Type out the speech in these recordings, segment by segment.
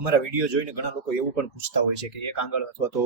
અમારા વિડીયો જોઈને ઘણા લોકો એવું પણ પૂછતા હોય છે કે એક આંગળ અથવા તો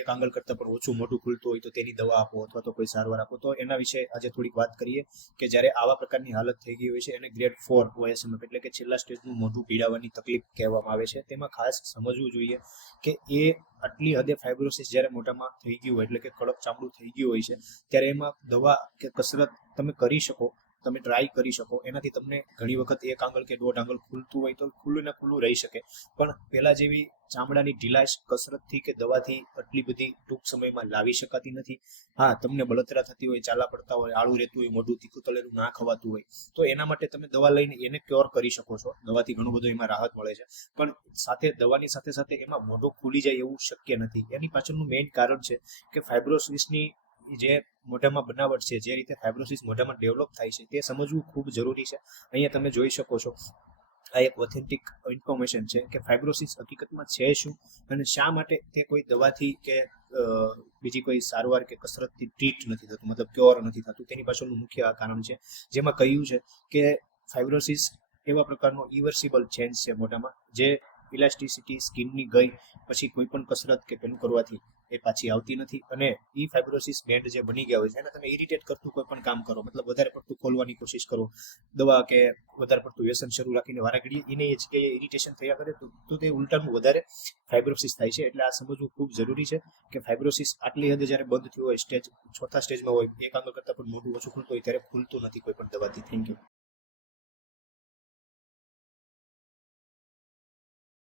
એક આંગળ કરતાં પણ ઓછું મોઢું ખુલતું હોય તો તેની દવા આપો અથવા તો કોઈ સારવાર આપો. તો એના વિશે આજે થોડીક વાત કરીએ કે જ્યારે આવા પ્રકારની હાલત થઈ ગઈ હોય છે એને ગ્રેડ 4 OSM એટલે કે છેલ્લા સ્ટેજનું મોઢું પીડાવાની તકલીફ કહેવામાં આવે છે. તેમાં ખાસ સમજવું જોઈએ કે એ આટલી હદે ફાઇબ્રોસિસ જ્યારે મોઢામાં થઈ ગયું હોય એટલે કે કડક ચામડું થઈ ગયું હોય છે ત્યારે એમાં દવા કે કસરત તમે કરી શકો, તમે ટ્રાય કરી શકો. એનાથી તમને ઘણી વખત એક આંગળ કે દોઢ આંગળ ખુલતું હોય તો ખુલ્લું ને ખુલ્લું રહી શકે, પણ પહેલા જેવી ચામડાની ઢીલાશ કસરતથી કે દવાથી આટલી બધી ટૂંક સમયમાં લાવી શકાતી નથી. હા, તમને બળતરા થતી હોય, ચાલા પડતા હોય, આળું રહેતું હોય, મોઢું તીખું તળેલું ના ખવાતું હોય તો એના માટે તમે દવા લઈને એને ક્યોર કરી શકો છો. દવાથી ઘણું બધું એમાં રાહત મળે છે, પણ સાથે દવાની સાથે સાથે એમાં મોઢું ખુલી જાય એવું શક્ય નથી. એની પાછળનું મેઇન કારણ છે કે ફાઇબ્રોસિસની જે મોઢામાં બનાવટ છે, જે રીતે ફાઇબ્રોસિસ મોઢામાં ડેવલપ થાય છે તે સમજવું ખૂબ જરૂરી છે. અહીંયા તમે જોઈ શકો છો, આ એક ઓથેન્ટિક ઇન્ફોર્મેશન છે કે ફાઇબ્રોસિસ હકીકતમાં છે શું અને શા માટે તે કોઈ દવાથી કે બીજી કોઈ સારવાર કે કસરતથી ટ્રીટ નથી થતું, મતલબ ક્યોર નથી થતું. તેની પાછળનું મુખ્ય આ કારણ છે જેમાં કહ્યું છે કે ફાઇબ્રોસિસ એવા પ્રકારનો ઇવર્સિબલ ચેન્જ છે મોઢામાં, જે ઇલાસ્ટિસિટી સ્કિનની ગઈ પછી કોઈ પણ કસરત કે પેલું કરવાથી એ પાછી આવતી નથી. અને ઈ ફાઇબ્રોસિસ બેન્ડ જે બની ગયા હોય છે એને તમે ઇરિટેટ કરતું કોઈ પણ કામ કરો, મતલબ વધારે પડતું ખોલવાની કોશિશ કરો, દવા કે વધારે પડતું વ્યસન શરૂ રાખીને વારાઘડીએ એને એ જગ્યાએ ઇરિટેશન થયા કરે તો તે ઉલટાનું વધારે ફાઇબ્રોસિસ થાય છે. એટલે આ સમજવું ખૂબ જરૂરી છે કે ફાઇબ્રોસિસ આટલી હદે જ્યારે બંધ થયું હોય, સ્ટેજ ચોથા સ્ટેજમાં હોય, એક આંગળ કરતાં પણ મોટું ઓછું ખુલતું હોય ત્યારે ખુલતું નથી કોઈ પણ દવાથી. Thank you.